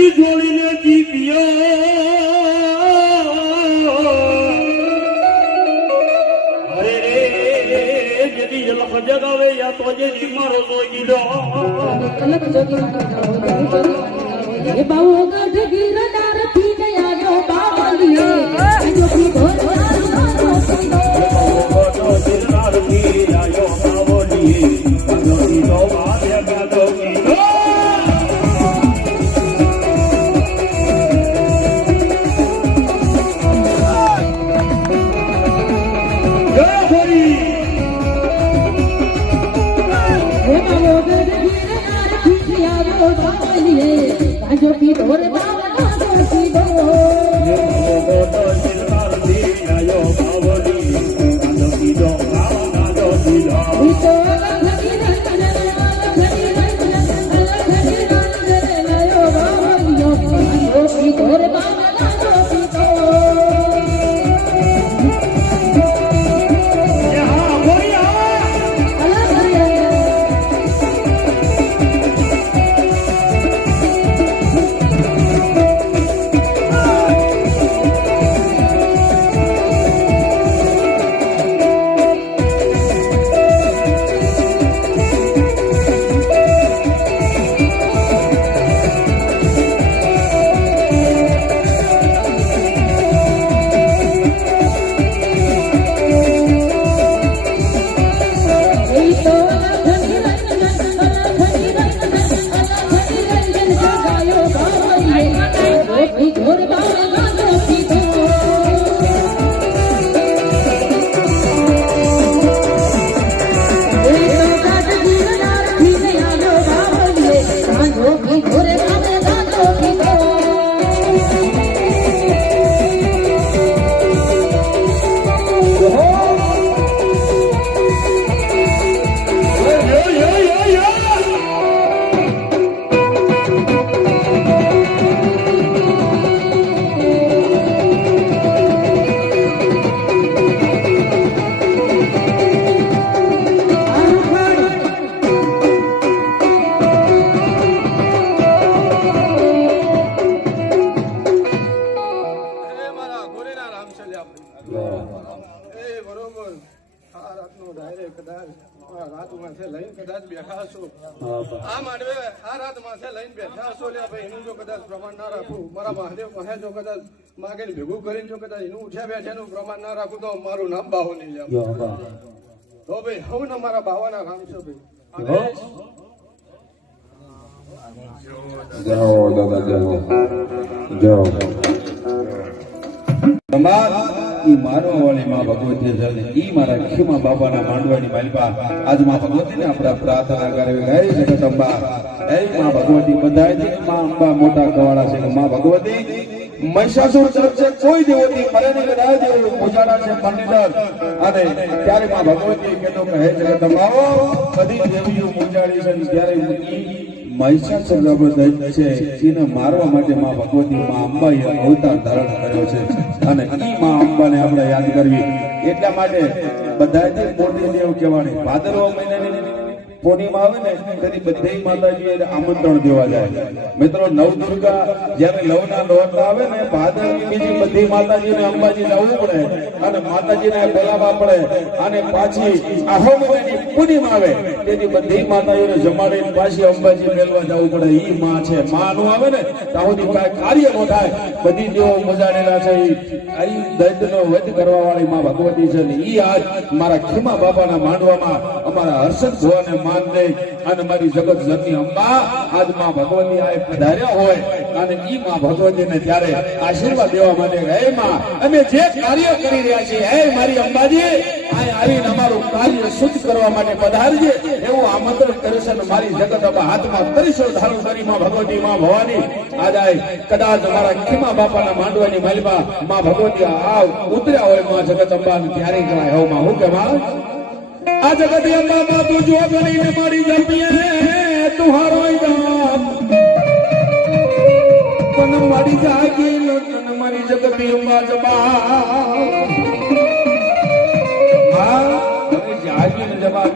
જી જોડીને જીવ્યો અરે રે જેદી જલખ જગાવે યા તો જે મારો જોઈ દીધો એ બાવો ગઢ ગીરનાર થી ગયા જો બાવલીએ જો કી ઘોર ગિરનાર થી આયો બાવલીએ ગોરી ગો આવે ગોરી ગો जो की ढोर बावला जोशी दो ये मोटो दिलदार दी आयो बावली आलो की दो बावला जोशी दो तो घड़ी रंग लायो बावलियो जो की ढोर बावला जोशी दो यहां बोलिया ભેગું કરીને જો કદાચ એનું ઉઠ્યા બેઠાનું પ્રમાણ ના રાખું તો મારું નામ બાહો નહીં જાવ તો ભાઈ હું ને મારા બાવાના કામ છે ભાઈ જાઓ દાદા જાઓ ઈ મારો વાળી માં ભગવતી છે ઈ મારા ખીમા બાબાના માંડવાની માલિકા આજ માં ભગવતીને આપણે પ્રાર્થના કરે હે જગદંબા હે માં ભગવતી બધાયથી માં અંબા મોટા કવાડા છે માં ભગવતી મહિષાસુર ચર્ચે કોઈ દેવતી મરેની ગદાય દેવ પૂજાડા છે મંદિર અને ત્યારે માં ભગવતી કહેતો કે હે જગદંબાઓ બધી દેવીઓ પૂજાડી છે ત્યારે ઈ મહિષાસુર દૈત્ય છે એને મારવા માટે માં ભગવતી માં અંબાએ અવતાર ધારણ કર્યો છે અને ઈ માં અંબાને આપણે યાદ કરવી એટલા માટે બધાથી મોટી દેવ કહેવાની ભાદરવા મહિનાની પૂર્ણિમા આવે ને તેની બધી માતાજીને આમંત્રણ દેવા જાય મિત્રો નવદુર્ગા જ્યારે લવના નોરતા આવે ને ભાદરવી બીજી બધી માતાજીને અંબાજી જવું પડે અને માતાજીને બોલાવવા પડે અને પાછી આહો મહિનાની પૂર્ણિમા આવે તેથી બધી માતાજીને જમાડીને પાછી અંબાજી મેળવા જવું પડે ઈ માં છે માં નું આવે ને ત્યાં સુધી કાંઈ કાર્ય ન થાય બધી દેવો મજાડેલા છે ઈ દૈત્યનો વધ કરવા વાળી માં ભગવતી છે ને ઈ આજ મારા ખીમા બાપાના માંડવામાં અમારા હર્ષદ ભુવાને માન દે અને મારી જગત જનની અંબા આજ માં ભગવતી આ પધાર્યા હોય અને ઈ માં ભગવતીને ત્યારે આશીર્વાદ દેવા માટે હે માં અમે જે કાર્ય કરી રહ્યા છીએ હે મારી અંબાજી આ આવીને અમારું કાર્ય શુદ્ધ કરવા માટે પધારજે એવું આમંત્રણ કરે છે અને મારી જગત અંબા હાથમાં ત્રિશૂળ ધારણ કરી માં ભગવતી માં ભવાની આજ કદાચ મારા ખીમા બાપાના માંડવાની માલિકા માં ભગવતી આ ઉતર્યા હોય માં જગત અંબા ત્યારે કરાય હો માં હું કે માં આ જગત અંબા માં તું જો કરીને મારી જમીએ તુહારો ગામ તન મારી જાગી તન મારી જગત અંબા જબા હા જાગીને જવાબ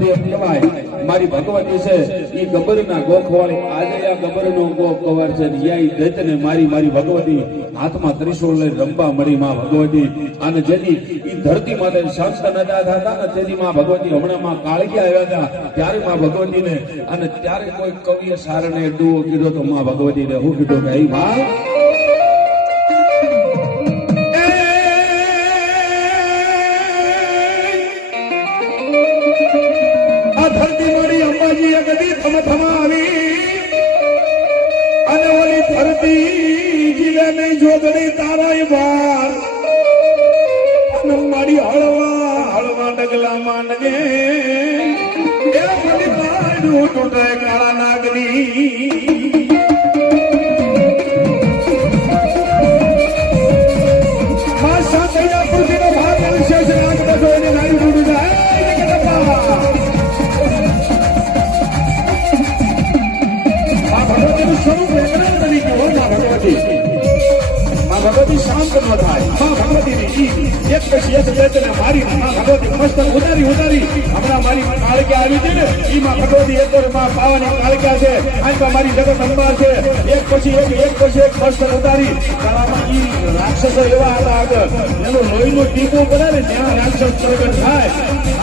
દે કહેવાય મારી ભગવતી છે એ ગબરના ગોખવાળી આજે આ ગબરનો ગોખ કવાર છે યા દૈતને મારી ભગવતી હાથમાં ત્રિશૂળ લઈ રંબા મળી માં ભગવતી અને જેની ઈ ધરતી માટે શાંત નતા હતા ને તેની માં ભગવતી હમણાં માં કાળકી આવ્યા હતા ત્યારે માં ભગવતીને અને ત્યારે કોઈ કવિએ સારને દુઓ કીધો તો માં ભગવતીને હું કીધું કે હે માં અને ઓલી ધરતી જીવે નહીં જોગણી તારા બાર અને મારી હળવા ડગલા માંડગે એ મારી પાડું તૂટે કાળા નાગની માં સાંતૈયા પૃથ્વીનો ભાગ વિશેષ નાગ બધો એને નારી તૂટી જાય ભગવતી શાંત ન થાય માં ભગવતી એક પછી એક વેચને મારી માં ભગવતી મસ્તક ઉતારી હમણાં મારી કાળક્યા આવી છે ને ઈ માં ભગવતી એક માં પાવાની કાળક્યા છે આંખમાં મારી જગત અંબાર છે એક પછી એક મસ્તક ઉતારી તારામાં ઈ રાક્ષસો એવા હતા આગળ એનું લોહીનું ટીપું કરે ને ત્યાં રાક્ષસ પ્રગટ થાય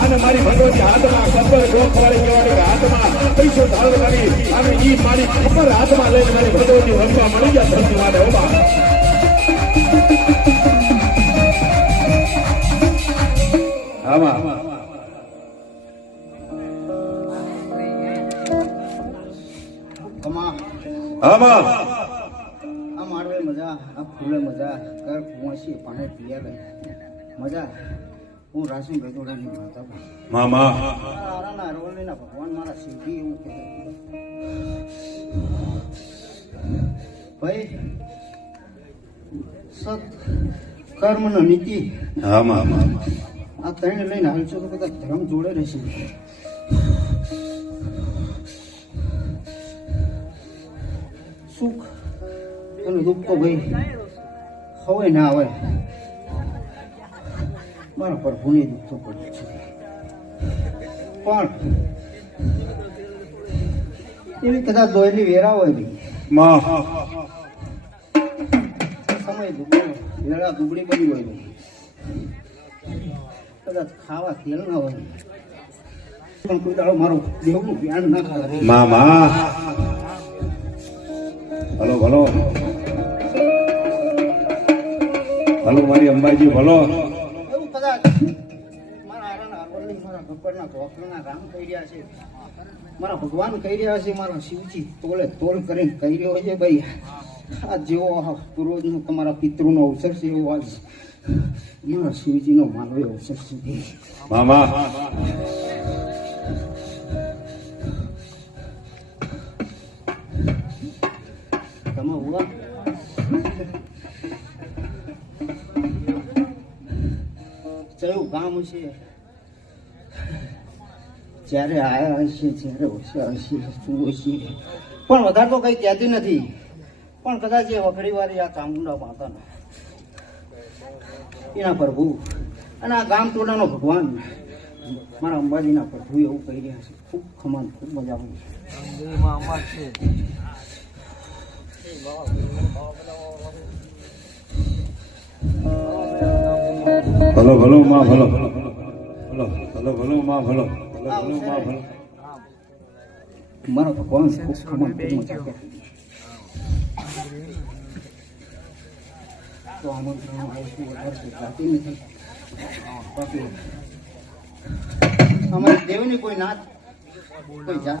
અને મારી ભગવતી હાથમાં ખબર ગોખવાળી કહેવાય હાથમાં પૈસો ધારણ કરી અને ઈ મારી ખબર હાથમાં લઈને મારી ભગવતી રમવા મળી ગયા ધરતી માટે હોવા આમાં આમાં આ મારવે મજા આ ફૂલે મજા કર કુંવાસી પાણી પીયા મજા હું રાસી બેદોડાની માતા મામા આરાના રોલના ભગવાન મારા શિવજી એવું કહે ભાઈ સત કર્મ નો નીતિ આમાં આ ત્રણ લઈને હાલશો તો બધા ધર્મ જોડે રહેશે સુખ અને દુઃખ તો ભાઈ હવે ના આવે મારા પ્રભુની દુઃખ તો પડ્યું છે પણ એવી કદાચ દોયલી વેરા હોય ભાઈ માં સમય દુબળી વેળા દુબળી બની હોય ભાઈ કદાચ ખાવા તેલ ના હોય પણ કોઈ દાડો મારો દેવનું ધ્યાન ના કરે મામા હલો મારી અંબાજી ભલો એવું કદાચ મારા આરાના અરવલ્લી મારા ભગવાનના ગોખલના રામ કહી રહ્યા છે મારા ભગવાન કહી રહ્યા છે મારા શિવજી તોલે તોલ કરીને કહી રહ્યો છે ભાઈ આ જેવો પૂર્વજનો તમારા પિતૃનો અવસર છે એવો આજ મારા શિવજીનો માનવીય અવસર છે મામા તમે હુआ કયું ગામ છે જ્યારે આયા હશે જ્યારે હોશિયાર હશે શું હશે પણ વધારે તો કઈ કહેતી નથી પણ કદાચ એ વખડી વાળી આ ચામુંડા માતાના એના પ્રભુ અને આ ગામ ટોળાનો ભગવાન મારા અંબાજીના પ્રભુ એવું કહી રહ્યા છે ખૂબ ખમાન ખૂબ મજા આવે છે ભલો માં ભલો માં ભલો મારા ભગવાન ખૂબ ખમાન ખૂબ મજા કરે તો આમંત્રણ આવશું વધારે જાતી નથી બાકી અમારી દેવની કોઈ નાત કોઈ જાત